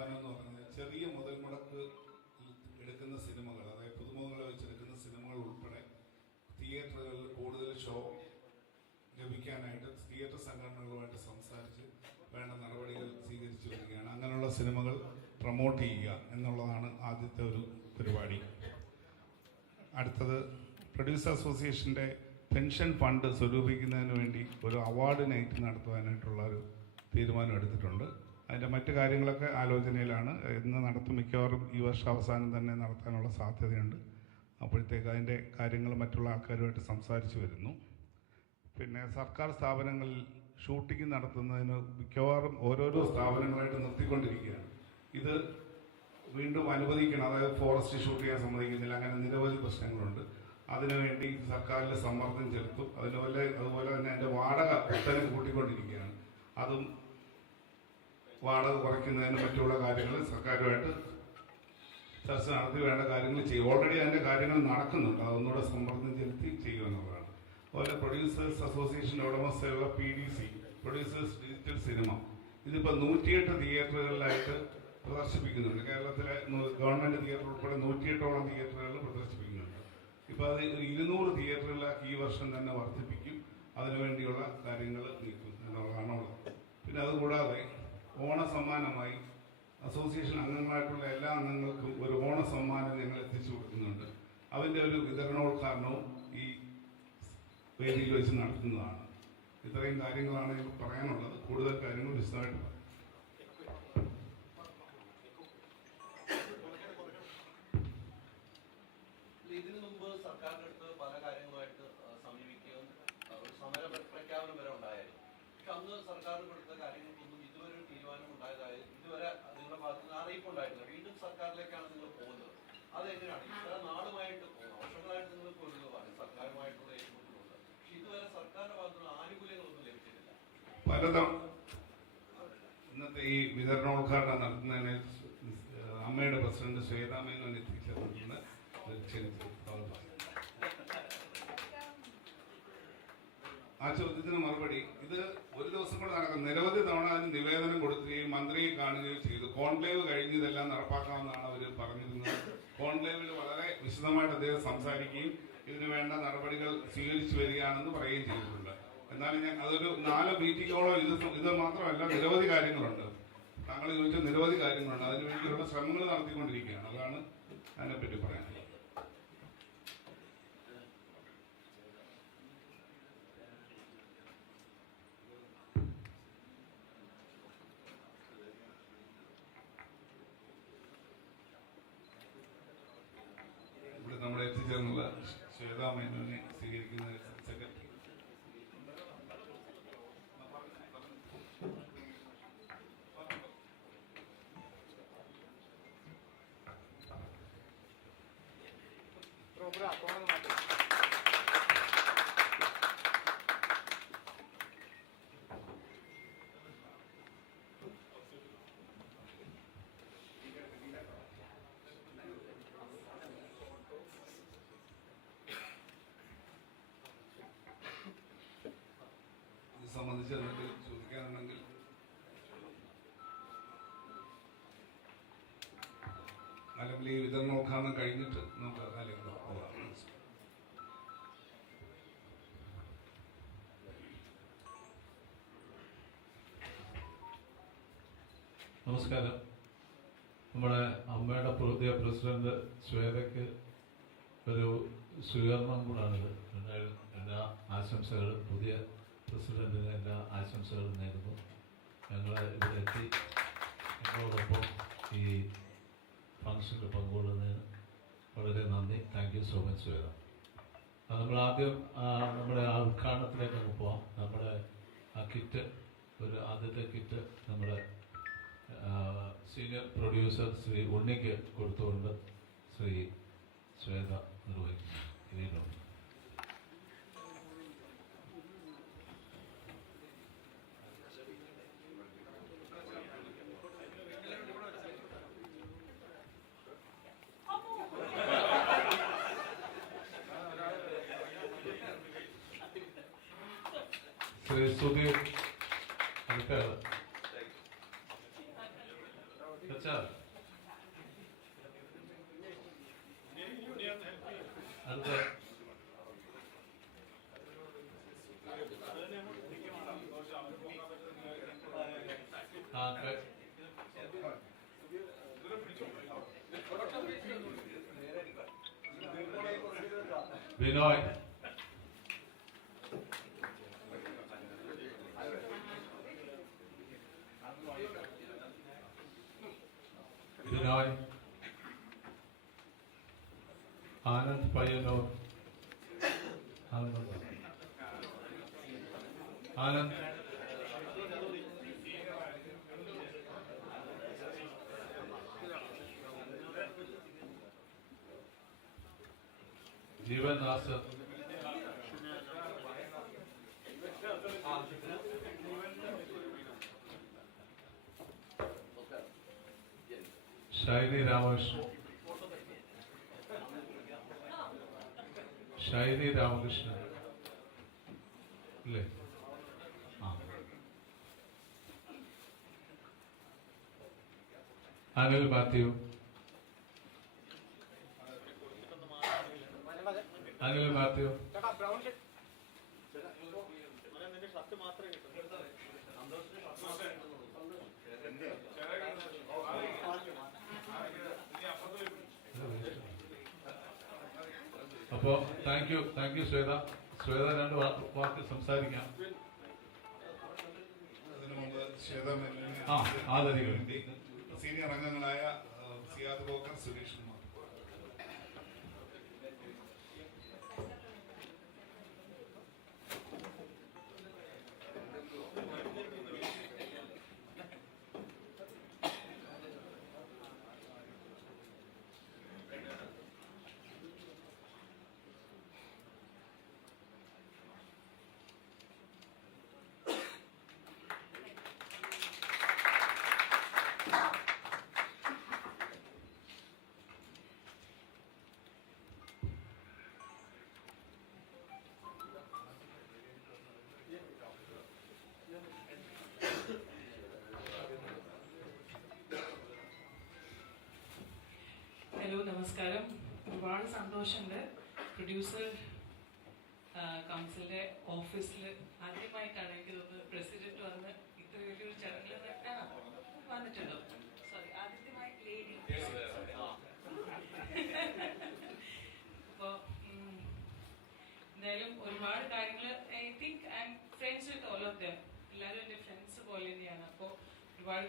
തീരുമാനം എന്ന് പറഞ്ഞാൽ ചെറിയ മുതൽ മുടക്ക് എടുക്കുന്ന സിനിമകൾ അതായത് പുതുമുഖങ്ങളെ വെച്ചെടുക്കുന്ന സിനിമകൾ ഉൾപ്പെടെ തിയേറ്ററുകളിൽ കൂടുതൽ ഷോ ലഭിക്കാനായിട്ട് തിയേറ്റർ സംഘടനകളുമായിട്ട് സംസാരിച്ച് വേണ്ട നടപടികൾ സ്വീകരിച്ചു വരികയാണ്. അങ്ങനെയുള്ള സിനിമകൾ പ്രൊമോട്ട് ചെയ്യുക എന്നുള്ളതാണ് ആദ്യത്തെ ഒരു പരിപാടി. അടുത്തത് പ്രൊഡ്യൂസർ അസോസിയേഷന്റെ പെൻഷൻ ഫണ്ട് സ്വരൂപിക്കുന്നതിന് വേണ്ടി ഒരു അവാർഡ് നൈറ്റ് നടത്തുവാനായിട്ടുള്ള ഒരു തീരുമാനം എടുത്തിട്ടുണ്ട്. അതിന്റെ മറ്റു കാര്യങ്ങളൊക്കെ ആലോചനയിലാണ്. ഇന്ന് നടത്തും മിക്കവാറും ഈ വർഷം അവസാനം തന്നെ നടത്താനുള്ള സാധ്യതയുണ്ട്. അപ്പോഴത്തേക്ക് അതിന്റെ കാര്യങ്ങൾ മറ്റുള്ള ആൾക്കാരുമായിട്ട് സംസാരിച്ചു വരുന്നു. പിന്നെ സർക്കാർ സ്ഥാപനങ്ങളിൽ ഷൂട്ടിംഗ് നടത്തുന്നതിന് മിക്കവാറും ഓരോരോ സ്ഥാപനങ്ങളായിട്ട് നിർത്തിക്കൊണ്ടിരിക്കുകയാണ്. ഇത് വീണ്ടും അനുവദിക്കണം. അതായത് ഫോറസ്റ്റ് ഷൂട്ട് ചെയ്യാൻ സമ്മതിക്കുന്നില്ല. അങ്ങനെ നിരവധി പ്രശ്നങ്ങളുണ്ട്. അതിനുവേണ്ടി സർക്കാരിന്റെ സമ്മർദ്ദം ചെലുത്തും. അതിനുപോലെ അതുപോലെ തന്നെ അതിന്റെ വാടക കുത്തനെ കൂട്ടിക്കൊണ്ടിരിക്കുകയാണ്. അതും വാടക കുറയ്ക്കുന്നതിന് മറ്റുള്ള കാര്യങ്ങൾ സർക്കാരുമായിട്ട് ചർച്ച നടത്തി വേണ്ട കാര്യങ്ങൾ ചെയ്യും. ഓൾറെഡി അതിന്റെ കാര്യങ്ങൾ നടക്കുന്നുണ്ട്. അതൊന്നുകൂടെ സമ്മർദ്ദം ചെലുത്തി ചെയ്യുമെന്നുള്ളതാണ് അതുപോലെ പ്രൊഡ്യൂസേഴ്സ് അസോസിയേഷന്റെ ഉടമസ്ഥയുള്ള P D C producers digital cinema ഇതിപ്പോൾ നൂറ്റിയെട്ട് തിയേറ്ററുകളിലായിട്ട് പ്രദർശിപ്പിക്കുന്നുണ്ട്. കേരളത്തിലെ ഗവൺമെന്റ് തിയേറ്റർ ഉൾപ്പെടെ നൂറ്റിയെട്ടോളം തിയേറ്ററുകളിൽ പ്രദർശിപ്പിക്കുന്നുണ്ട്. ഇപ്പോൾ അത് ഇരുന്നൂറ് തിയേറ്ററുകളിലാക്കി ഈ വർഷം തന്നെ വർദ്ധിപ്പിക്കും. അതിനുവേണ്ടിയുള്ള കാര്യങ്ങൾ നീക്കും എന്നുള്ളതാണ് പിന്നെ അതുകൂടാതെ സമ്മാനമായി അസോസിയേഷൻ അംഗങ്ങളായിട്ടുള്ള എല്ലാ അംഗങ്ങൾക്കും ഒരു ഓണ സമ്മാനം ഞങ്ങൾ എത്തിച്ചു കൊടുക്കുന്നുണ്ട്. അതിന്റെ ഒരു വിതരണോദ്ഘാടനവും ഈ വേദിയിൽ വെച്ച് നടത്തുന്നതാണ്. ഇത്രയും കാര്യങ്ങളാണ് എനിക്ക് പറയാനുള്ളത്. കൂടുതൽ കാര്യങ്ങൾ വിശദമായിട്ട് പറയാം ഇതിനു മുമ്പ് സർക്കാരിന്റെ അടുത്ത് പല കാര്യങ്ങളുമായിട്ട് ആ, സമീപിക്കുകയും ആ, ഒരു സമര പ്ര- പ്രഖ്യാപനം വരെ ഉണ്ടായിരുന്നു പക്ഷെ അന്ന് സർക്കാർ കൊടുത്ത കാര്യങ്ങൾക്കൊന്നും ഇതുവരെ ഒരു തീരുമാനം ഉണ്ടായതായി ഇതുവരെ നിങ്ങളുടെ ഭാഗത്ത് നിന്ന് അറിയിപ്പ് ഉണ്ടായിട്ടില്ല വീണ്ടും സർക്കാരിലേക്കാണ് നിങ്ങൾ പോകുന്നത് അതെങ്ങനെയാണ് ഇത്ര നാളുമായിട്ട് പോകുന്നത് വർഷങ്ങളായിട്ട് നിങ്ങൾ കൊല്ലുകയാണ് സർക്കാരുമായിട്ടുള്ള ഏറ്റുമുട്ടലുണ്ട് പക്ഷെ ഇതുവരെ സർക്കാരിന്റെ ഭാഗത്തുനിന്ന് ആനുകൂല്യങ്ങളൊന്നും ലഭിച്ചിട്ടില്ല പലതവണ ഇന്നത്തെ ഈ വിതരണോദ്ഘാടനം നടത്തുന്നതിന് അമ്മയുടെ പ്രസിഡന്റ് ശ്വേതാമേനോൻ ക്ഷണിച്ചു അവതരിപ്പിച്ചു. ആ ചോദ്യത്തിന് മറുപടി ഇത് ഒരു ദിവസം കൂടെ നടക്കും. നിരവധി തവണ അതിന് നിവേദനം കൊടുക്കുകയും മന്ത്രിയെ കാണുകയും ചെയ്തു. കോൺക്ലേവ് കഴിഞ്ഞതെല്ലാം നടപ്പാക്കാമെന്നാണ് അവർ പറഞ്ഞിരുന്നത്. കോൺക്ലേവിൽ വളരെ വിശദമായിട്ട് അദ്ദേഹം സംസാരിക്കുകയും ഇതിനു വേണ്ട നടപടികൾ സ്വീകരിച്ചു വരികയാണെന്ന് പറയുകയും ചെയ്തിട്ടുണ്ട്. എന്നാൽ ഞാൻ അതൊരു നാല് മീറ്റിങ്ങോളം ഇത് ഇത് മാത്രമല്ല നിരവധി കാര്യങ്ങളുണ്ട്. താങ്കൾ ചോദിച്ച നിരവധി കാര്യങ്ങളുണ്ട്. അതിനു വേണ്ടിയുള്ള ശ്രമങ്ങൾ നടത്തിക്കൊണ്ടിരിക്കുകയാണ്. അതാണ് അതിനെപ്പറ്റി പറയാനുള്ളത്. സംബന്ധിച്ച് എന്തെങ്കിലും ചോദിക്കാനുണ്ടെങ്കിൽ അല്ലെങ്കിൽ ഈ വിതരണോദ്ഘാടനം കഴിഞ്ഞിട്ട് നമുക്ക് അല്ലെങ്കിൽ പോകാം. നമസ്കാരം. നമ്മുടെ അമ്മയുടെ പുതിയ പ്രസിഡന്റ് ശ്വേതയ്ക്ക് ഒരു സ്വീകരണം കൂടാണിത്. എല്ലാ ആശംസകളും പുതിയ പ്രസിഡന്റിന് എല്ലാ ആശംസകളും നേരുന്നു. ഞങ്ങൾ ഇവിടെ എത്തി. ഞങ്ങളോടൊപ്പം ഈ ഫംഗ്ഷനിൽ പങ്കുകൊള്ളുന്നതിന് വളരെ നന്ദി. Thank you so much Shweta നമ്മൾ ആദ്യം നമ്മുടെ ആ ഉദ്ഘാടനത്തിലേക്ക് നമുക്ക് പോവാം. നമ്മുടെ ആ കിറ്റ് ഒരു ആദ്യത്തെ കിറ്റ് നമ്മുടെ സീനിയർ പ്രൊഡ്യൂസർ ശ്രീ ഉണ്ണിക്ക് കൊടുത്തുകൊണ്ട് ശ്രീ ശ്വേത നിർവഹിക്കുന്നു. ഇതിനുണ്ട് Good night. ഷൈനി രാമകൃഷ്ണൻ ഷൈനി രാമകൃഷ്ണൻ അല്ലേ അനിൽ മാത്യു അനിൽ മാത്യു അപ്പോ thank you thank you Shweta. Shweta രണ്ട് വാക്ക് സംസാരിക്കാം. അതിനു മുമ്പ് ശ്വേത. സീനിയർ അംഗങ്ങളായ സിയാദ് ബോക്കർ സുരേഷ് നമസ്കാരം. ഒരുപാട് സന്തോഷമുണ്ട്. പ്രൊഡ്യൂസർ കൗൺസിലിന്റെ ഓഫീസിൽ ആദ്യമായിട്ടാണ് എനിക്ക് തോന്നുന്നത് പ്രസിഡന്റ് വന്ന് ഇത്ര വലിയൊരു ചടങ്ങിൽ വന്നിട്ടുണ്ടോ? സോറി ആദ്യമായി ലേഡി അപ്പോൾ എന്തായാലും ഒരുപാട് കാര്യങ്ങൾ I think I am friends with all of them എല്ലാവരും എന്റെ ഫ്രണ്ട്സ് പോലെ തന്നെയാണ്. അപ്പോൾ ഒരുപാട്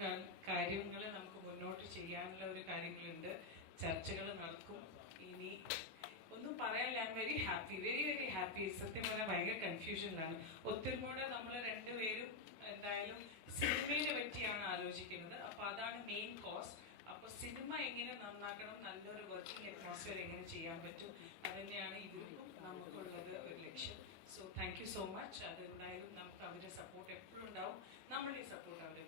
കാര്യങ്ങൾ നമുക്ക് മുന്നോട്ട് ചെയ്യാനുള്ള ഒരു കാര്യങ്ങളുണ്ട്. ചർച്ചകൾ നടക്കും. ഇനി ഒന്നും പറയാനില്ല. I very happy very very happy സത്യം പറഞ്ഞാൽ ഭയങ്കര കൺഫ്യൂഷനിലാണ് ഒത്തിരിമൂടെ നമ്മൾ രണ്ടുപേരും എന്തായാലും സിനിമയെ പറ്റിയാണ് ആലോചിക്കുന്നത്. അപ്പൊ അതാണ് മെയിൻ കോസ് അപ്പൊ സിനിമ എങ്ങനെ നന്നാക്കണം നല്ലൊരു വർക്കിംഗ് അറ്റ്മോസ്ഫിയർ എങ്ങനെ ചെയ്യാൻ പറ്റും അത് തന്നെയാണ് ഇതിലും നമുക്കുള്ളത് ഒരു ലക്ഷ്യം. So thank you so much അത് എന്തായാലും നമുക്ക് അവരുടെ സപ്പോർട്ട് എപ്പോഴും ഉണ്ടാവും. നമ്മളുടെ സപ്പോർട്ട് അവരുടെ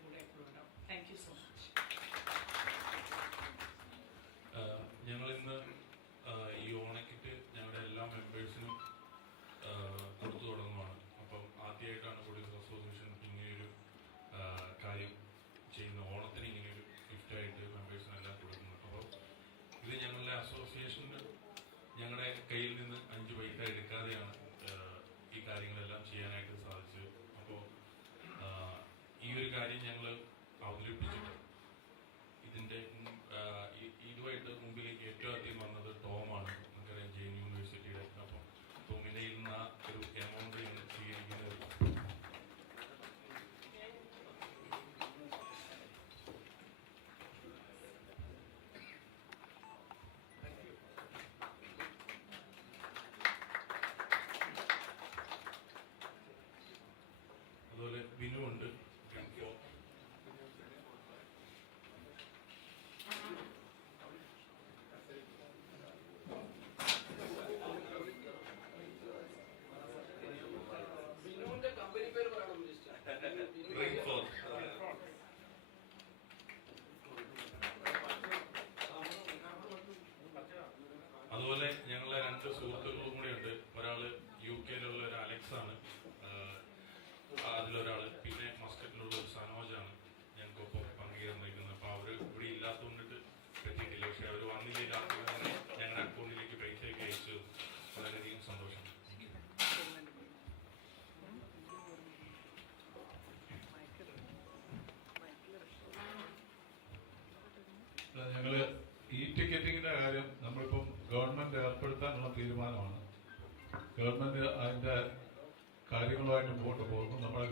സുഗമമായിട്ട് മുമ്പോട്ട് പോകുന്നു. നമ്മൾ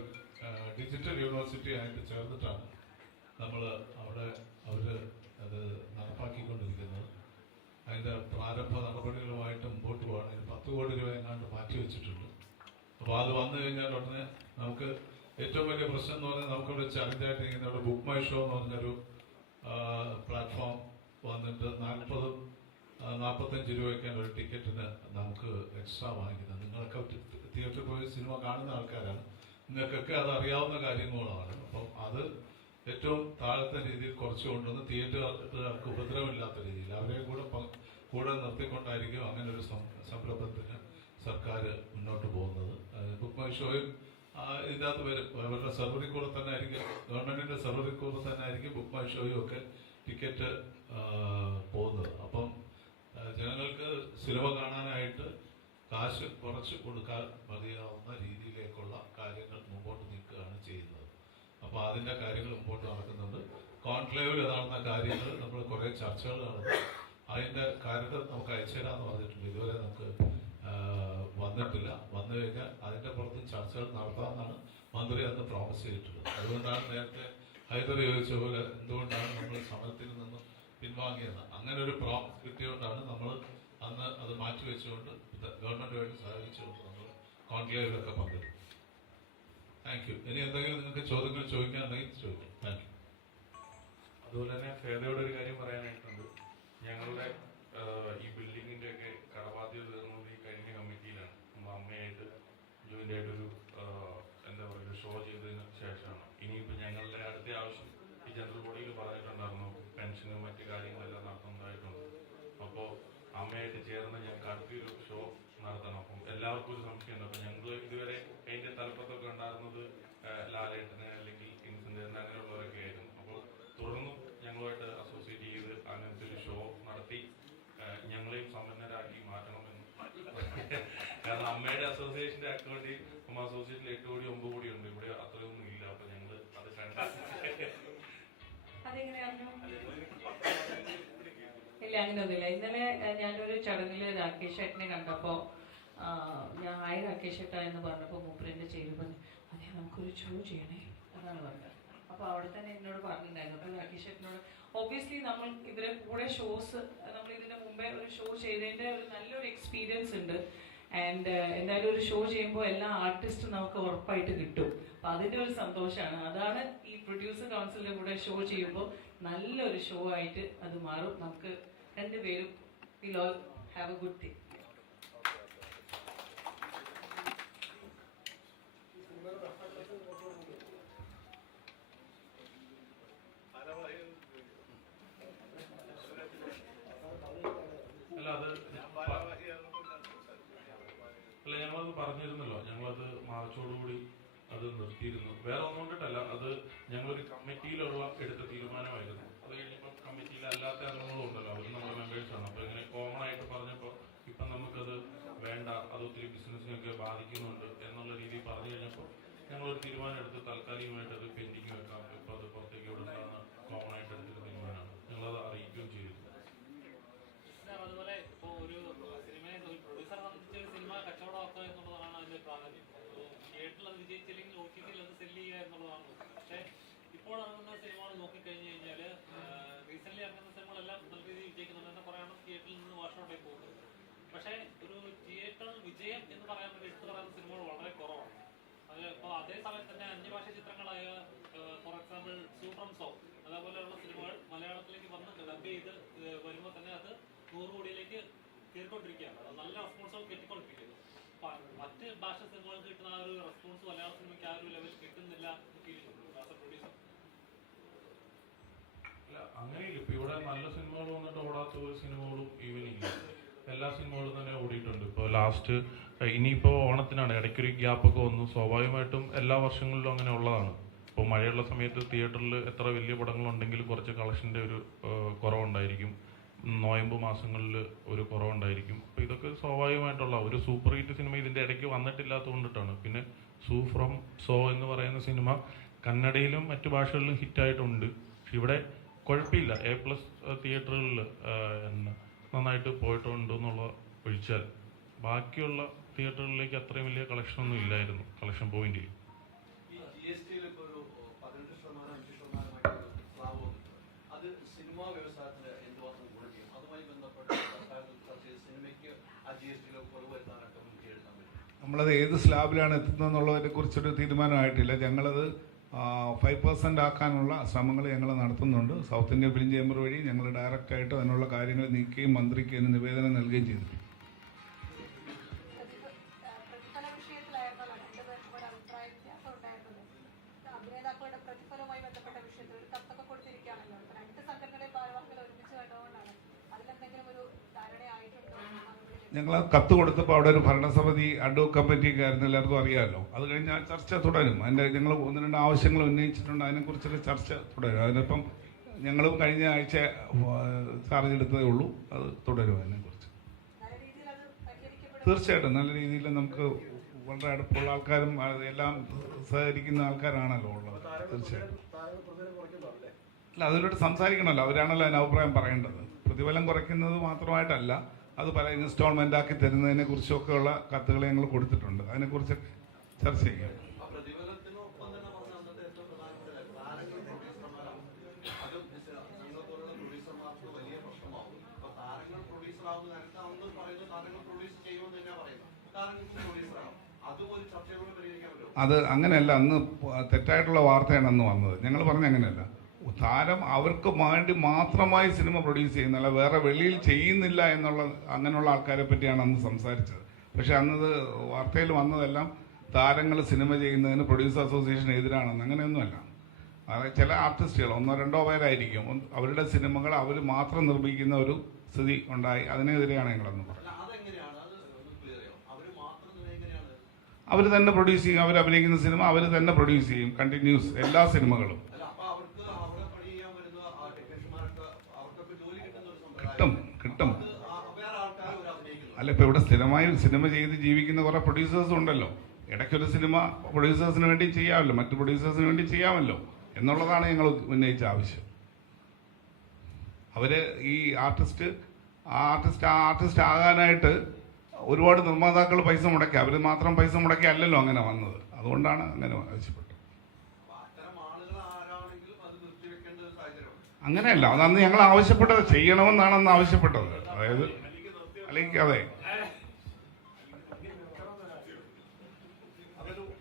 ഡിജിറ്റൽ യൂണിവേഴ്സിറ്റി ആയിട്ട് ചേർന്നിട്ടാണ് നമ്മൾ അവിടെ അവർ അത് നടപ്പാക്കിക്കൊണ്ടിരിക്കുന്നത്. അതിന്റെ പ്രാരംഭ നടപടികളുമായിട്ട് മുമ്പോട്ട് പോകണം അതിന് പത്ത് കോടി രൂപ എങ്ങാണ്ട് മാറ്റി വെച്ചിട്ടുണ്ട്. അപ്പോൾ അത് വന്നു കഴിഞ്ഞാൽ ഉടനെ നമുക്ക് ഏറ്റവും വലിയ പ്രശ്നം എന്ന് പറഞ്ഞാൽ നമുക്കിവിടെ ചലഞ്ചായിട്ട് ഇരിക്കുന്ന ബുക്ക് മൈ ഷോ എന്ന് പറഞ്ഞൊരു പ്ലാറ്റ്ഫോം വന്നിട്ട് നാൽപ്പതും നാൽപ്പത്തഞ്ച് രൂപയ്ക്കാണ് ഒരു ടിക്കറ്റിന് നമുക്ക് എക്സ്ട്രാ വാങ്ങിക്കുന്നത്. നിങ്ങളൊക്കെ തിയേറ്ററിൽ പോയി സിനിമ കാണുന്ന ആൾക്കാരാണ്. നിങ്ങൾക്കൊക്കെ അത് അറിയാവുന്ന കാര്യങ്ങളാണ്. അപ്പം അത് ഏറ്റവും താഴത്തെ രീതിയിൽ കുറച്ച് കൊണ്ടുവന്ന് തിയേറ്ററുകാർക്ക് ഉപദ്രവമില്ലാത്ത രീതിയിൽ അവരെ കൂടെ കൂടെ നിർത്തിക്കൊണ്ടായിരിക്കും അങ്ങനെ ഒരു സംരംഭത്തിന് സർക്കാർ മുന്നോട്ട് പോകുന്നത്. ബുക്ക് മൈ ഷോയും ഇതിനകത്ത് വരും. അവരുടെ സെർവറിൽ കൂടെ തന്നെ ആയിരിക്കും ഗവൺമെന്റിന്റെ സെർവറിൽ കൂടെ തന്നെ ആയിരിക്കും ബുക്ക് മൈ ഷോയും ഒക്കെ ടിക്കറ്റ് പോകുന്നത്. അപ്പം ജനങ്ങൾക്ക് സുലഭ കാണാനായിട്ട് കാശ് കുറച്ച് കൊടുക്കാൻ മതിയാവുന്ന രീതിയിലേക്കുള്ള കാര്യങ്ങൾ മുമ്പോട്ട് നിൽക്കുകയാണ് ചെയ്യുന്നത്. അപ്പോൾ അതിന്റെ കാര്യങ്ങൾ മുമ്പോട്ട് നടക്കുന്നുണ്ട്. കോൺക്ലേവിൽ നടന്ന കാര്യങ്ങൾ നമ്മൾ കുറേ ചർച്ചകൾ നടന്നു അതിന്റെ കാര്യങ്ങൾ നമുക്ക് അയച്ചുതരാന്ന് പറഞ്ഞിട്ടുണ്ട്. ഇതുവരെ നമുക്ക് വന്നിട്ടില്ല. വന്നു കഴിഞ്ഞാൽ അതിന്റെ പുറത്ത് ചർച്ചകൾ നടത്താമെന്നാണ് മന്ത്രി അന്ന് പ്രോമിസ് ചെയ്തിട്ടുള്ളത്. അതുകൊണ്ടാണ് നേരത്തെ ഹൈദർ ചോദിച്ച പോലെ എന്തുകൊണ്ടാണ് നമ്മൾ സമരത്തിൽ നിന്ന് പിൻവാങ്ങിയത്. അങ്ങനെ ഒരു പ്രോമിസ് കിട്ടിയതുകൊണ്ടാണ് നമ്മൾ അന്ന് അത് മാറ്റിവെച്ചുകൊണ്ട് ഗവൺമെന്റുമായിട്ട് സഹകരിച്ചുകൊണ്ട് നമ്മൾ കോൺക്ലേവിലൊക്കെ പങ്കെടുത്തു. താങ്ക് യു ഇനി എന്തെങ്കിലും നിങ്ങൾക്ക് ചോദ്യങ്ങൾ ചോദിക്കാനുണ്ടെങ്കിൽ ചോദിക്കാം. താങ്ക് യു അതുപോലെ തന്നെ ഫേദയോട് ഒരു കാര്യം പറയാനായിട്ടുണ്ട്. ഞങ്ങളുടെ ഈ ബിൽഡിങ്ങിന്റെ ഒക്കെ കടബാധ്യത തീർന്നത് ഈ കഴിഞ്ഞ കമ്മിറ്റിയിലാണ്. നമ്മൾ അമ്മയായിട്ട് ജോയിന്റ് ആയിട്ടൊരു എന്താ പറയുക ഷോ ചെയ്തതിന് ശേഷമാണ്. ഇനിയിപ്പോൾ ഞങ്ങളുടെ അടുത്ത ആവശ്യം ഈ ജനറൽ ബോഡിയിൽ പറഞ്ഞിട്ടുണ്ടായിരുന്നു. പെൻഷനും മറ്റു കാര്യങ്ങളെല്ലാം നടത്തുന്നതായിട്ടുണ്ട്. അപ്പോൾ അമ്മയായിട്ട് ചേർന്ന് ഞങ്ങൾക്ക് അടുത്തൊരു ഷോ നടത്തണം. അപ്പം എല്ലാവർക്കും ഒരു സംശയമുണ്ട്. അപ്പം ഞങ്ങൾ ഇതുവരെ അതിന്റെ തലപ്പത്തൊക്കെ ഉണ്ടായിരുന്നത് ലാലേട്ടന് അല്ലെങ്കിൽ ഇൻസെന്റ് അങ്ങനെയുള്ളവരൊക്കെ ആയിരുന്നു. അപ്പോൾ തുടർന്നും ഞങ്ങളുമായിട്ട് അസോസിയേറ്റ് ചെയ്ത് അങ്ങനത്തെ ഒരു ഷോ നടത്തി ഞങ്ങളെയും സമ്പന്നരാക്കി മാറ്റണമെന്ന്. കാരണം അമ്മയുടെ അസോസിയേഷന്റെ അക്കൗണ്ടിൽ അസോസിയേഷനിൽ എട്ട് കോടി ഒമ്പത് കോടി ഇല്ല അങ്ങനെയൊന്നുമില്ല ഇന്നലെ ഞാനൊരു ചടങ്ങിൽ രാകേഷ് ഏട്ടനെ കണ്ടപ്പോൾ ഞാൻ ആയ രാകേഷ് ഏട്ടാ എന്ന് പറഞ്ഞപ്പോൾ മൂപ്പരിന്റെ ചേരു പറഞ്ഞു അതെ നമുക്കൊരു ഷോ ചെയ്യണേ എന്നാണ് പറഞ്ഞത്. അപ്പോൾ അവിടെ തന്നെ എന്നോട് പറഞ്ഞിട്ടുണ്ടായിരുന്നു. അപ്പോൾ രാകേഷ് ഏട്ടനോട് ഒബ്വിയസ്ലി നമ്മൾ ഇവരെ കൂടെ ഷോസ് നമ്മൾ ഇതിന് മുമ്പേ ഒരു ഷോ ചെയ്തതിന്റെ ഒരു നല്ലൊരു എക്സ്പീരിയൻസ് ഉണ്ട്. ആൻഡ് എന്തായാലും ഒരു ഷോ ചെയ്യുമ്പോൾ എല്ലാ ആർട്ടിസ്റ്റും നമുക്ക് ഉറപ്പായിട്ട് കിട്ടും. അപ്പൊ അതിന്റെ ഒരു സന്തോഷമാണ്. അതാണ് ഈ പ്രൊഡ്യൂസർ കൗൺസിലിന്റെ കൂടെ ഷോ ചെയ്യുമ്പോൾ നല്ലൊരു ഷോ ആയിട്ട് അത് മാറും. നമുക്ക് രണ്ടുപേരും will all have a good thing അല്ല ഞങ്ങളത് പറഞ്ഞിരുന്നല്ലോ. ഞങ്ങളത് മാർച്ചോടുകൂടി അത് നിർത്തിയിരുന്നു. വേറെ ഒന്നും കൊണ്ടിട്ടല്ല അത് ഞങ്ങളൊരു കമ്മിറ്റിയിലുള്ള എടുത്ത തീരുമാനമായിരുന്നു. അത് കഴിഞ്ഞപ്പോൾ കമ്മിറ്റിയിൽ അല്ലാത്ത അംഗങ്ങളും ഉണ്ടല്ലോ അവരും നമ്മുടെ മെമ്പേഴ്സാണ് അപ്പൊ ഇങ്ങനെ കോമൺ ആയിട്ട് പറഞ്ഞപ്പോൾ ഇപ്പം നമുക്കത് വേണ്ട അത് ഒത്തിരി ബിസിനസ്സിനൊക്കെ ബാധിക്കുന്നുണ്ട് എന്നുള്ള രീതിയിൽ പറഞ്ഞു കഴിഞ്ഞപ്പോൾ ഞങ്ങളൊരു തീരുമാനം എടുത്ത് താൽക്കാലികമായിട്ട് അത് പെൻഡിങ് വെക്കാം ഇപ്പൊ അത് പുറത്തേക്ക് വിടുന്നതാണ് കോമൺ ആയിട്ട് എടുത്തൊരു തീരുമാനമാണ്. ഞങ്ങളത് അറിയിക്കുകയും ചെയ്തിരുന്നു സാർ, അതുപോലെ ഇപ്പോ ഒരു സിനിമയെ ഒരു പ്രൊഡ്യൂസറെ സംബന്ധിച്ച് ഒരു സിനിമ കച്ചവടമാക്കുക എന്നുള്ളതാണ് അതിന്റെ പ്രാധാന്യം അപ്പോൾ തിയേറ്ററിൽ അത് വിജയിച്ചില്ലെങ്കിൽ ഒ ടി ടിയിൽ അത് സെൽ ചെയ്യുക എന്നുള്ളതാണ് മുഖ്യം. പക്ഷേ ഇപ്പോൾ ഇറങ്ങുന്ന സിനിമകൾ നോക്കിക്കഴിഞ്ഞ് കഴിഞ്ഞാൽ റീസെന്റ് ഇറങ്ങുന്ന സിനിമകളെല്ലാം നല്ല രീതിയിൽ വിജയിക്കുന്നുണ്ട്. എന്ന് പറയാനും തിയേറ്ററിൽ നിന്ന് വാഷൗട്ടായി പോകുന്നത് പക്ഷേ ഒരു തിയേറ്റർ വിജയം എന്ന് പറയാൻ വേണ്ടി എടുത്തു പറയുന്ന സിനിമകൾ വളരെ കുറവാണ്. അത് ഇപ്പോൾ അതേ സമയത്ത് തന്നെ അന്യഭാഷ ചിത്രങ്ങളായ ഫോർ എക്സാമ്പിൾ സൂപ്രം സോ അതേപോലെയുള്ള സിനിമകൾ മലയാളത്തിലേക്ക് വന്ന് ഡബ് ചെയ്ത് വരുമ്പോൾ തന്നെ അത് നൂറ് കോടിയിലേക്ക് കയറിക്കൊണ്ടിരിക്കുകയാണ്. നല്ല റെസ്പോൺസുകൾ കിട്ടിക്കൊണ്ടിരിക്കുന്നു പ- മറ്റ് ഭാഷ സിനിമകൾക്ക് കിട്ടുന്ന ആ ഒരു റെസ്പോൺസ് മലയാള സിനിമയ്ക്ക് ആ ഒരു ലെവൽ കിട്ടുന്നില്ല അല്ല അങ്ങനെയില്ല. ഇപ്പൊ ഇവിടെ നല്ല സിനിമകൾ വന്നിട്ട് ഓടാത്ത ഒരു സിനിമകളും ഈവൻ ഇല്ല. എല്ലാ സിനിമകളും തന്നെ ഓടിയിട്ടുണ്ട്. ഇപ്പോൾ ലാസ്റ്റ് ഇനിയിപ്പോൾ ഓണത്തിനാണ്. ഇടയ്ക്കൊരു ഗ്യാപ്പ് ഒക്കെ വന്നു. സ്വാഭാവികമായിട്ടും എല്ലാ വർഷങ്ങളിലും അങ്ങനെ ഉള്ളതാണ്. ഇപ്പോൾ മഴയുള്ള സമയത്ത് തിയേറ്ററിൽ എത്ര വലിയ പടങ്ങളുണ്ടെങ്കിലും കുറച്ച് കളക്ഷന്റെ ഒരു കുറവുണ്ടായിരിക്കും. നോയമ്പ് മാസങ്ങളിൽ ഒരു കുറവുണ്ടായിരിക്കും. അപ്പോൾ ഇതൊക്കെ സ്വാഭാവികമായിട്ടുള്ള ഒരു സൂപ്പർ ഹിറ്റ് സിനിമ ഇതിന്റെ ഇടയ്ക്ക് വന്നിട്ടില്ലാത്തത് കൊണ്ടിട്ടാണ് പിന്നെ സൂ ഫ്രം സോ എന്ന് പറയുന്ന സിനിമ കന്നഡയിലും മറ്റു ഭാഷകളിലും ഹിറ്റായിട്ടുണ്ട്. പക്ഷെ ഇവിടെ കുഴപ്പമില്ല. എ പ്ലസ് തിയേറ്ററുകളിൽ നന്നായിട്ട് പോയിട്ടുണ്ട് എന്നുള്ള ഒഴിച്ചാൽ. ബാക്കിയുള്ള തിയേറ്ററുകളിലേക്ക് അത്രയും വലിയ കളക്ഷനൊന്നും ഇല്ലായിരുന്നു. കളക്ഷൻ പോയിന്റിൽ ഈ ജി എസ് ടിയിൽ ഇപ്പോൾ ഒരു പതിനെട്ട് ശതമാനം അഞ്ച് ശതമാനമായിട്ട് ഒരു സ്ലാബ് വന്നിട്ടുണ്ട് അത് സിനിമാ വ്യവസായത്തിന് എന്തുമാത്രം ഗുണം ചെയ്യും അതുമായി ബന്ധപ്പെട്ട് സർക്കാർ ചർച്ച ചെയ്ത് സിനിമയ്ക്ക് ആ ജി എസ് ടിയിൽ കുറവ് വരുത്താനൊക്കെ മുൻകൈ എടുക്കാൻ പറ്റും നമ്മളത് ഏത് സ്ലാബിലാണ് എത്തുന്നത് എന്നുള്ളതിനെ കുറിച്ചൊരു തീരുമാനമായിട്ടില്ല. ഞങ്ങളത് ഫൈവ് പെർസെന്റ് ആക്കാനുള്ള ശ്രമങ്ങൾ ഞങ്ങൾ നടത്തുന്നുണ്ട്. സൗത്ത് ഇന്ത്യൻ ഫിലിം ചേംബർ വഴി ഞങ്ങൾ ഡയറക്റ്റായിട്ട് അതിനുള്ള കാര്യങ്ങൾ നീക്കുകയും മന്ത്രിക്ക് അതിന് നിവേദനം നൽകുകയും ചെയ്തു. ഞങ്ങൾ കത്ത് കൊടുത്തപ്പോൾ അവിടെ ഒരു ഭരണസമിതി അഡ്വോ കമ്മിറ്റിയൊക്കെ ആയിരുന്നു എല്ലാവർക്കും അറിയാമല്ലോ അത് കഴിഞ്ഞാൽ ചർച്ച തുടരും. അതിന്റെ ഞങ്ങൾ ഒന്ന് രണ്ട് ആവശ്യങ്ങൾ ഉന്നയിച്ചിട്ടുണ്ട് അതിനെക്കുറിച്ചൊരു ചർച്ച തുടരും. അതിനിപ്പം ഞങ്ങളും കഴിഞ്ഞ ആഴ്ച ചാർജ് എടുത്തതേ ഉള്ളൂ. അത് തുടരും അതിനെക്കുറിച്ച് തീർച്ചയായിട്ടും നല്ല രീതിയിൽ നമുക്ക് വളരെ അടുപ്പുള്ള ആൾക്കാരും എല്ലാം സഹകരിക്കുന്ന ആൾക്കാരാണല്ലോ ഉള്ളത്. തീർച്ചയായിട്ടും. അല്ല അതിലൂടെ സംസാരിക്കണമല്ലോ. അവരാണല്ലോ അതിന് അഭിപ്രായം പറയേണ്ടത്. പ്രതിഫലം കുറയ്ക്കുന്നത് മാത്രമായിട്ടല്ല അത് പല ഇൻസ്റ്റാൾമെന്റ് ആക്കി തരുന്നതിനെ കുറിച്ചൊക്കെയുള്ള കത്തുകൾ ഞങ്ങൾ കൊടുത്തിട്ടുണ്ട്. അതിനെക്കുറിച്ച് ചർച്ച ചെയ്യാം. അത് അങ്ങനെയല്ല അന്ന് തെറ്റായിട്ടുള്ള വാർത്തയാണ് അന്ന് വന്നത്. ഞങ്ങൾ പറഞ്ഞ അങ്ങനെയല്ല. താരം അവർക്ക് വേണ്ടി മാത്രമായി സിനിമ പ്രൊഡ്യൂസ് ചെയ്യുന്നില്ല വേറെ വെളിയിൽ ചെയ്യുന്നില്ല എന്നുള്ള അങ്ങനെയുള്ള ആൾക്കാരെ പറ്റിയാണ് അന്ന് സംസാരിച്ചത്. പക്ഷെ അന്നത് വാർത്തയിൽ വന്നതെല്ലാം താരങ്ങൾ സിനിമ ചെയ്യുന്നതിന് പ്രൊഡ്യൂസർ അസോസിയേഷൻ എതിരാണെന്ന്. അങ്ങനെയൊന്നുമല്ല. ചില ആർട്ടിസ്റ്റുകൾ ഒന്നോ രണ്ടോ പേരായിരിക്കും. അവരുടെ സിനിമകൾ അവർ മാത്രം നിർമ്മിക്കുന്ന ഒരു സ്ഥിതി ഉണ്ടായി. അതിനെതിരെയാണ് ഞങ്ങളെന്ന് പറഞ്ഞത്. അവർ തന്നെ പ്രൊഡ്യൂസ് ചെയ്യും. അവർ അഭിനയിക്കുന്ന സിനിമ അവർ തന്നെ പ്രൊഡ്യൂസ് ചെയ്യും. കണ്ടിന്യൂസ് എല്ലാ സിനിമകളും അല്ല അപ്പൊ അവർക്ക് അവിടെ പണി ചെയ്യാൻ വരുന്ന ആ ടെക്നീഷ്യന്മാരൊക്കെ അവർക്കൊക്കെ ജോലി കിട്ടുന്ന ഒരു കിട്ടും സമ്പ്രദായം കിട്ടും അത് ആ- വേറെ ആൾക്കാർ ഒരു അഭിനയിക്കുന്നു അല്ല ഇപ്പൊ ഇവിടെ സ്ഥിരമായി സിനിമ ചെയ്ത് ജീവിക്കുന്ന കുറെ പ്രൊഡ്യൂസേഴ്സ് ഉണ്ടല്ലോ. ഇടയ്ക്കൊരു സിനിമ പ്രൊഡ്യൂസേഴ്സിന് വേണ്ടി ചെയ്യാമല്ലോ മറ്റു പ്രൊഡ്യൂസേഴ്സിന് വേണ്ടി ചെയ്യാമല്ലോ എന്നുള്ളതാണ് ഞങ്ങൾ ഉന്നയിച്ച ആവശ്യം. അവർ ഈ ആർട്ടിസ്റ്റ് ആ ആർട്ടിസ്റ്റ് ആ ആർട്ടിസ്റ്റ് ആകാനായിട്ട് ഒരുപാട് നിർമ്മാതാക്കൾ പൈസ മുടക്കി അവർ മാത്രം പൈസ മുടക്കി അല്ലല്ലോ അങ്ങനെ വന്നത്. അതുകൊണ്ടാണ് അങ്ങനെ ആവശ്യപ്പെട്ടത്. അങ്ങനെയല്ല അതന്ന് ഞങ്ങൾ ആവശ്യപ്പെട്ടത് ചെയ്യണമെന്നാണ് അന്ന് ആവശ്യപ്പെട്ടത്. അതായത് അല്ലെങ്കിൽ അതെ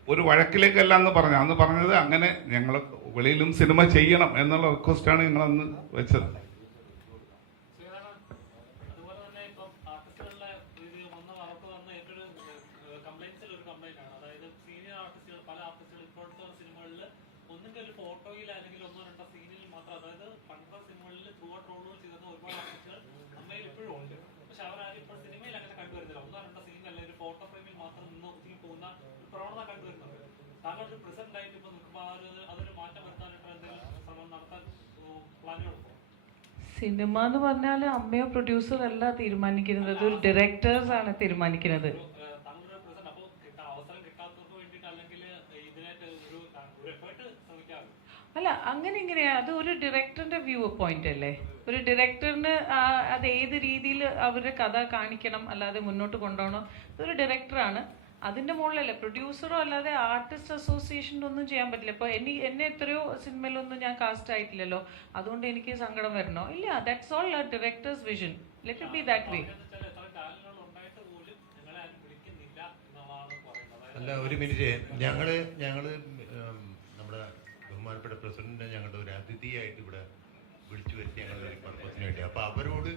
ഒരു വഴക്കിലേക്കല്ല എന്ന് പറഞ്ഞു അന്ന് പറഞ്ഞത് അങ്ങനെ ഞങ്ങൾ വെളിയിലും സിനിമ ചെയ്യണം എന്നുള്ള റിക്വസ്റ്റാണ് ഞങ്ങൾ അന്ന് വെച്ചത് ശ്രീനാരായണ, അതുപോലെ തന്നെ ഇപ്പം ആർട്ടിസ്റ്റുകളുടെ ഇത് വന്ന അവർക്ക് വന്ന ഏറ്റൊരു കംപ്ലൈൻസിൽ ഒരു കംപ്ലൈന്റ് ആണ് അതായത് സീനിയർ ആർട്ടിസ്റ്റുകൾ പല ആർട്ടിസ്റ്റുകൾ ഇപ്പോഴത്തെ സിനിമകളിൽ ഒന്നിന്റെ ഒരു ഫോട്ടോയിൽ അല്ലെങ്കിൽ ഒന്നോ രണ്ടോ സീനിൽ മാത്രം അതായത് പണ്ടത്തെ സിനിമകളിൽ ത്രൂ ഔട്ട് റോളുകൾ ചെയ്തിരുന്ന ഒരുപാട് ആർട്ടിസ്റ്റുകൾ അമ്മയിൽ ഇപ്പോഴും ഉണ്ട് പക്ഷെ അവരാരും ഇപ്പോൾ സിനിമയിൽ അങ്ങനെ കണ്ടുവരുന്നില്ല ഒന്നോ രണ്ടോ സീൻ അല്ലെങ്കിൽ ഒരു ഫോട്ടോ ഫ്രെയിമിൽ മാത്രം നിന്ന് ഒതുങ്ങി പോകുന്ന ഒരു പ്രവണത താങ്കൾ പ്രസന്റ് ആയിട്ട് ഇപ്പൊ നിൽക്കുമ്പോൾ ആ ഒരു അതൊരു മാറ്റം വരുത്താനായിട്ട് എന്തെങ്കിലും ശ്രമം നടത്താൻ പ്ലാനുകളുണ്ടോ സിനിമ എന്ന് പറഞ്ഞാൽ അമ്മയോ പ്രൊഡ്യൂസർ അല്ല തീരുമാനിക്കുന്നത്. ഒരു ഡയറക്ടേഴ്സ് ആണ് തീരുമാനിക്കുന്നത്. താങ്കളുടെ അല്ല അങ്ങനെ ഇങ്ങനെയാ. അത് ഒരു ഡയറക്ടറിന്റെ വ്യൂ പോയിന്റ് അല്ലേ? ഒരു ഡയറക്ടറിന് അത് ഏത് രീതിയിൽ അവരുടെ കഥ കാണിക്കണം അല്ലാതെ മുന്നോട്ട് കൊണ്ടുപോകണം. ഒരു ഡയറക്ടറാണ് അതിന്റെ മുകളിലല്ലേ? പ്രൊഡ്യൂസറോ അല്ലാതെ ആർട്ടിസ്റ്റ് അസോസിയേഷന്റെ ഒന്നും ചെയ്യാൻ പറ്റില്ല. ഇപ്പൊ എനി എന്നെ എത്രയോ സിനിമയിലൊന്നും ഞാൻ കാസ്റ്റ് ആയിട്ടില്ലല്ലോ. അതുകൊണ്ട് എനിക്ക് സങ്കടം വരണോ? ഇല്ല that's all director's vision let it be that way അല്ല ഒരു മിനിറ്റ്. ഞങ്ങൾ ഞങ്ങൾ നമ്മുടെ ബഹുമാനപ്പെട്ട പ്രസിഡന്റിനെ ഞങ്ങളുടെ ഒരു അതിഥിയായിട്ട് ഇവിടെ വിളിച്ചു വരുത്തി ഞങ്ങളുടെ ഒരു പർപ്പസിന് വേണ്ടി. അപ്പൊ അവരോട്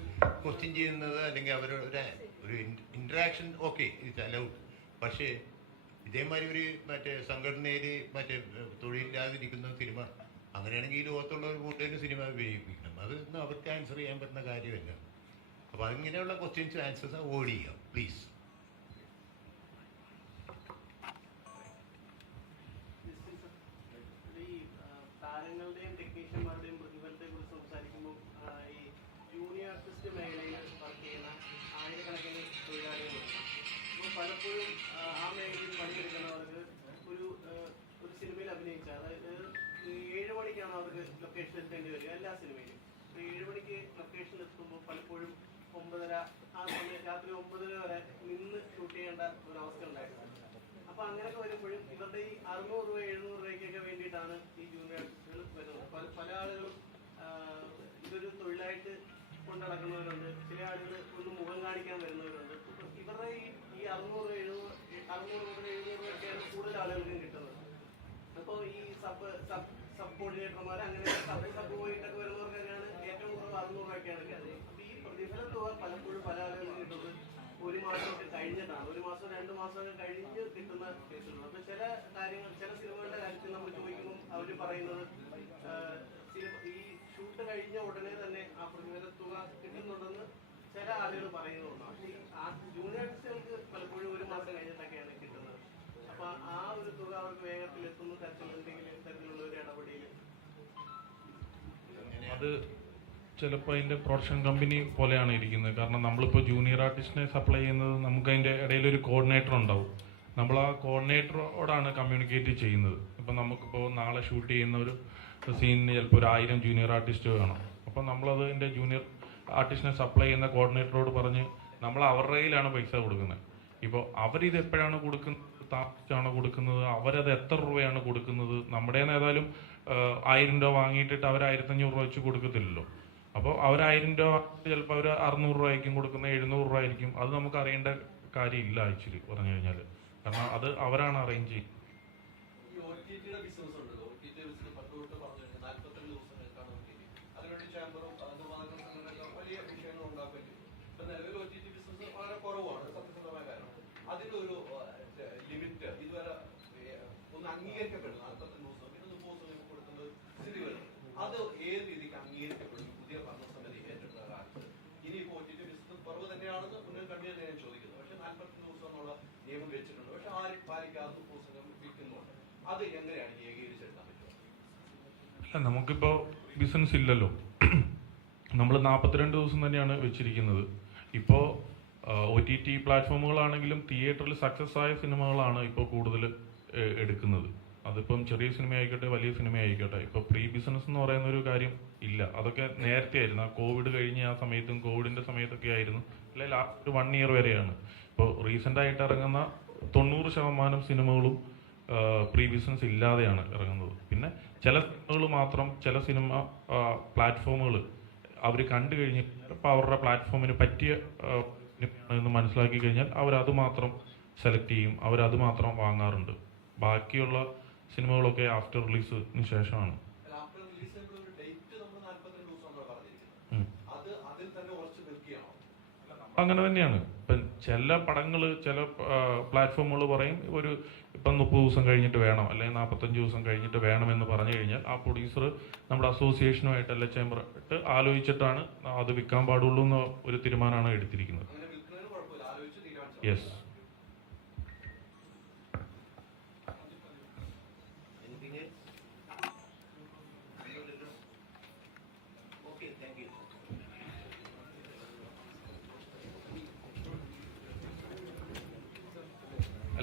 ക്വസ്റ്റ്യൻ ചെയ്യുന്നത് അല്ലെങ്കിൽ അവരോട് ഒരു ഒരു ഇന്ററാക്ഷൻ ഓക്കെ ഇറ്റ്സ് അലൗഡ് പക്ഷേ ഇതേമാതിരി ഒരു മറ്റേ സംഘടനയിൽ മറ്റേ തൊഴിലില്ലാതിരിക്കുന്ന സിനിമ അങ്ങനെയാണെങ്കിൽ ഈ ലോകത്തുള്ള ഒരു കൂട്ടുകാരും സിനിമ വിജയിപ്പിക്കണം. അതൊന്നും അവർക്ക് ആൻസർ ചെയ്യാൻ പറ്റുന്ന കാര്യമല്ല. അപ്പോൾ അങ്ങനെയുള്ള ക്വസ്റ്റ്യൻസ് ആൻസേഴ്സ് അവോയ്ഡ് ചെയ്യാം. പ്ലീസ് ലൊക്കേഷൻ എത്തേണ്ടി വരും. എല്ലാ സിനിമയിലും അപ്പോൾ ഏഴ് മണിക്ക് ലൊക്കേഷനിൽ എത്തുമ്പോൾ പലപ്പോഴും ഒമ്പതര ആ സമയം രാത്രി ഒമ്പതര വരെ നിന്ന് ഷൂട്ട് ചെയ്യേണ്ട ഒരു അവസ്ഥ ഉണ്ടായിട്ടുണ്ട് അപ്പൊ അങ്ങനെയൊക്കെ വരുമ്പോഴും ഇവരുടെ ഈ അറുന്നൂറ് രൂപ എഴുന്നൂറ് രൂപയ്ക്കൊക്കെ വേണ്ടിയിട്ടാണ് ഈ ജൂനിയർ ആർട്ടിസ്റ്റുകൾ വരുന്നത്. പല പല ആളുകളും ഇതൊരു തൊഴിലായിട്ട് കൊണ്ടടക്കുന്നവരുണ്ട്. ചില ആളുകൾ ഒന്ന് മുഖം കാണിക്കാൻ വരുന്നവരുണ്ട്. ഇവരുടെ ഈ ഈ അറുന്നൂറ് എഴുന്നൂറ് അറുന്നൂറ് മുതൽ എഴുന്നൂറ് രൂപയൊക്കെയാണ് കൂടുതൽ ആളുകൾക്കും കിട്ടുന്നത്. അപ്പോൾ ഈ സബ് സബ് സബ് കോർഡിനേറ്റർമാർ അങ്ങനെ സബ് സബ് പോയിട്ടൊക്കെ വരുന്നവർക്കൊക്കെയാണ് ഏറ്റവും കുറവ് അറുന്നൂറ് രൂപയൊക്കെയാണ് കിട്ടുന്നത് ഈ പ്രതിഫല തുക പലപ്പോഴും പല ആളുകളും കിട്ടുന്നത് ഒരു മാസമൊക്കെ കഴിഞ്ഞിട്ടാണ്. ഒരു മാസം രണ്ട് മാസമൊക്കെ കഴിഞ്ഞ് കിട്ടുന്ന കേസുകൾ അപ്പോൾ ചില കാര്യങ്ങൾ ചില സിനിമകളുടെ കാര്യത്തിൽ നമ്മൾ ചോദിക്കുമ്പോൾ അവർ പറയുന്നത് ഈ ഷൂട്ട് കഴിഞ്ഞ ഉടനെ തന്നെ ആ പ്രതിഫല തുക കിട്ടുന്നുണ്ടെന്ന് ചില ആളുകൾ പറയുന്നുണ്ട്. പക്ഷേ ആ ജൂനിയർ ആർട്ടിസ്റ്റുകൾക്ക് പലപ്പോഴും ഒരു മാസം കഴിഞ്ഞിട്ടൊക്കെയാണ് കിട്ടുന്നത്. അപ്പൊ ആ ഒരു തുക അവർക്ക് വേഗത്തിൽ എത്തുന്ന തരത്തിലുള്ള എന്തെങ്കിലും അത് ചിലപ്പോൾ അതിന്റെ പ്രൊഡക്ഷൻ കമ്പനി പോലെയാണ് ഇരിക്കുന്നത്. കാരണം നമ്മളിപ്പോൾ ജൂനിയർ ആർട്ടിസ്റ്റിനെ സപ്ലൈ ചെയ്യുന്നത് നമുക്ക് അതിന്റെ ഇടയിൽ ഒരു കോർഡിനേറ്റർ ഉണ്ടാവും. നമ്മൾ ആ കോർഡിനേറ്ററോടാണ് കമ്മ്യൂണിക്കേറ്റ് ചെയ്യുന്നത്. ഇപ്പം നമുക്കിപ്പോൾ നാളെ ഷൂട്ട് ചെയ്യുന്ന ഒരു സീനിന് ചിലപ്പോൾ ഒരു ആയിരം ജൂനിയർ ആർട്ടിസ്റ്റ് വേണം. അപ്പം നമ്മളത് എന്റെ ജൂനിയർ ആർട്ടിസ്റ്റിനെ സപ്ലൈ ചെയ്യുന്ന കോർഡിനേറ്ററോട് പറഞ്ഞ് നമ്മൾ അവരുടെ കയ്യിലാണ് പൈസ കൊടുക്കുന്നത്. ഇപ്പോൾ അവരിത് എപ്പോഴാണ് കൊടുക്കുന്നത്? താമസിച്ചാണ് കൊടുക്കുന്നത്? അവരത് എത്ര രൂപയാണ് കൊടുക്കുന്നത്? നമ്മുടെ ഏതായാലും ആയിരം രൂപ വാങ്ങിയിട്ടിട്ട് അവർ ആയിരത്തഞ്ഞൂറ് രൂപ വെച്ച് കൊടുക്കത്തില്ലല്ലോ. അപ്പോൾ അവർ ആയിരം രൂപ ചിലപ്പോൾ അവർ അറുന്നൂറ് രൂപ ആയിരിക്കും കൊടുക്കുന്നത് എഴുന്നൂറ് രൂപ ആയിരിക്കും അത് നമുക്ക് അറിയേണ്ട കാര്യമില്ല ആക്ച്വലി പറഞ്ഞു കഴിഞ്ഞാൽ കാരണം അത് അവരാണ് അറേഞ്ച് ചെയ്യുന്നത് ഈ ഒ ടി ടിയുടെ ബിസിനസ് ഉണ്ടല്ലോ ഒ ടി ടി ബിസിനസ് പത്ത് തൊട്ട് പറഞ്ഞു കഴിഞ്ഞാൽ നാൽപ്പത്തിരണ്ട് ദിവസങ്ങൾക്കാണ് ഒ ടി ടി അതിനുവേണ്ടി ചാമ്പറും അതുമാതിരി സംഘടനകൾ വലിയ വിഷയങ്ങൾ ഉണ്ടാക്കുകയും ചെയ്തു ഇപ്പൊ നിലവിൽ ഒ ടി ടി ബിസിനസ് വളരെ കുറവാണ് സത്യസന്ധമായ കാര്യമാണ് അതിനൊരു ലിമിറ്റ് ഇതുവരെ ഏഹ്, ഒന്ന് അംഗീകരിക്കപ്പെടുന്നു നാൽപ്പത്തിരണ്ട് ദിവസം പിന്നെ മുപ്പത് ദിവസം ഇപ്പൊ കൊടുക്കുന്നത് സ്ഥിതി വരുന്നു അത് ഏത് രീതിക്ക് അംഗീകരിക്കപ്പെടും ഈ പുതിയ ഭരണസമിതി ഏറ്റെടുത്ത കാലത്ത് ഇനിയിപ്പോ ഒ ടി ടി ബിസിനസ് കുറവ് തന്നെയാണെന്ന് മുന്നിൽ കണ്ടിയാണ് ഞാൻ ചോദിക്കുന്നത് പക്ഷെ നാൽപ്പത്തിരണ്ട് ദിവസം എന്നുള്ള നിയമം വെച്ചിട്ടുണ്ട്. പക്ഷെ ആരും പാലിക്കാത്ത പുസ്തകം വിൽക്കുന്നുണ്ട്? അത് എങ്ങനെയാണ് ഏകീകരിച്ചെടുക്കാൻ പറ്റുക? നമുക്കിപ്പോ ബിസിനസ് ഇല്ലല്ലോ. നമ്മൾ നാൽപ്പത്തിരണ്ട് ദിവസം തന്നെയാണ് വെച്ചിരിക്കുന്നത്. ഇപ്പോൾ ഒ ടി ടി പ്ലാറ്റ്ഫോമുകളാണെങ്കിലും തിയേറ്ററിൽ സക്സസ് ആയ സിനിമകളാണ് ഇപ്പോൾ കൂടുതൽ എടുക്കുന്നത്. അതിപ്പം ചെറിയ സിനിമ ആയിക്കോട്ടെ വലിയ സിനിമ ആയിക്കോട്ടെ ഇപ്പോൾ പ്രീ ബിസിനസ് എന്ന് പറയുന്ന ഒരു കാര്യം ഇല്ല. അതൊക്കെ നേരത്തെ ആയിരുന്നു ആ കോവിഡ് കഴിഞ്ഞ ആ സമയത്തും കോവിഡിന്റെ സമയത്തൊക്കെ ആയിരുന്നു. അല്ലെ ലാസ്റ്റ് വൺ ഇയർ വരെയാണ്. ഇപ്പോൾ റീസെന്റായിട്ട് ഇറങ്ങുന്ന തൊണ്ണൂറ് ശതമാനം സിനിമകളും പ്രീ ബിസിനസ് ഇല്ലാതെയാണ് ഇറങ്ങുന്നത്. പിന്നെ ചില സിനിമകൾ മാത്രം ചില സിനിമ പ്ലാറ്റ്ഫോമുകൾ അവർ കണ്ടു കഴിഞ്ഞ് ഇപ്പോൾ അവരുടെ പ്ലാറ്റ്ഫോമിന് പറ്റിയ എന്ന് മനസ്സിലാക്കി കഴിഞ്ഞാൽ അവരത് മാത്രം സെലക്ട് ചെയ്യും അവരത് മാത്രം വാങ്ങാറുണ്ട്. ബാക്കിയുള്ള സിനിമകളൊക്കെ ആഫ്റ്റർ റിലീസിന് ശേഷമാണ് ആഫ്റ്റർ റിലീസ് ചെയ്യുമ്പോൾ ഒരു ഡേറ്റ് നമ്മൾ നാൽപ്പത്തിരണ്ട് ദിവസം എന്നാണ് പറഞ്ഞിരിക്കുന്നത് ഉം. അത് അതിൽ തന്നെ ഉറച്ചു നിൽക്കുകയാണോ അങ്ങനെ തന്നെയാണ്. ഇപ്പം ചില പടങ്ങൾ ചില പ്ലാറ്റ്ഫോമുകൾ പറയും ഒരു ഇപ്പം മുപ്പത് ദിവസം കഴിഞ്ഞിട്ട് വേണം അല്ലെങ്കിൽ നാൽപ്പത്തഞ്ച് ദിവസം കഴിഞ്ഞിട്ട് വേണം എന്ന് പറഞ്ഞു കഴിഞ്ഞാൽ ആ പ്രൊഡ്യൂസർ നമ്മുടെ അസോസിയേഷനുമായിട്ട് അല്ലെ ചേംബറായിട്ട് ആലോചിച്ചിട്ടാണ് അത് വിൽക്കാൻ പാടുള്ളൂ എന്ന ഒരു തീരുമാനമാണ് എടുത്തിരിക്കുന്നത്. യെസ്